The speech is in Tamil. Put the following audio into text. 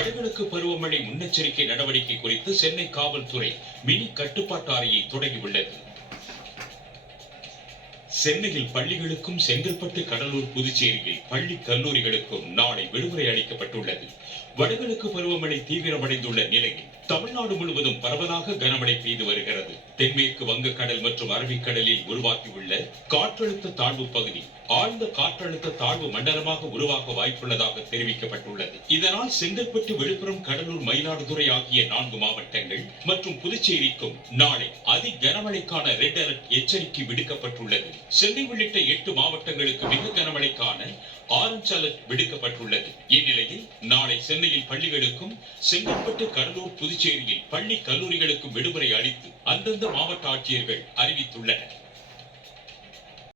வடகிழக்கு பருவமழை முன்னெச்சரிக்கை நடவடிக்கை குறித்து சென்னை காவல்துறை மினி கட்டுப்பாட்டு அறையை தொடங்கியுள்ளது. சென்னையில் பள்ளிகளுக்கும் செங்கல்பட்டு, கடலூர், புதுச்சேரியில் பள்ளி கல்லூரிகளுக்கும் நாளை விடுமுறை அளிக்கப்பட்டுள்ளது. வடகிழக்கு பருவமழை தீவிரமடைந்துள்ள நிலையில் தமிழ்நாடு முழுவதும் பரவலாக கனமழை பெய்து வருகிறது. தென்மேற்கு வங்கக்கடல் மற்றும் அரபிக்கடலில் உருவாகியுள்ள காற்றழுத்த தாழ்வு பகுதி ஆழ்ந்த காற்றழுத்த தாழ்வு மண்டலமாக உருவாக வாய்ப்புள்ளதாக தெரிவிக்கப்பட்டுள்ளது. இதனால் செங்கல்பட்டு, விழுப்புரம், கடலூர், மயிலாடுதுறை ஆகிய 4 மாவட்டங்கள் மற்றும் புதுச்சேரிக்கும் நாளை அதி கனமழைக்கான ரெட் அலர்ட் எச்சரிக்கை விடுக்கப்பட்டுள்ளது. சென்னை உள்ளிட்ட 8 மாவட்டங்களுக்கு மிக கனமழைக்கான ஆரஞ்சு அலர்ட் விடுக்கப்பட்டுள்ளது. இந்நிலையில் நாளை சென்னையில் பள்ளிகளுக்கும், செங்கல்பட்டு, கடலூர், புதுச்சேரியில் பள்ளி கல்லூரிகளுக்கும் விடுமுறை அளித்து அந்தந்த மாவட்ட ஆட்சியர்கள் அறிவித்துள்ளனர்.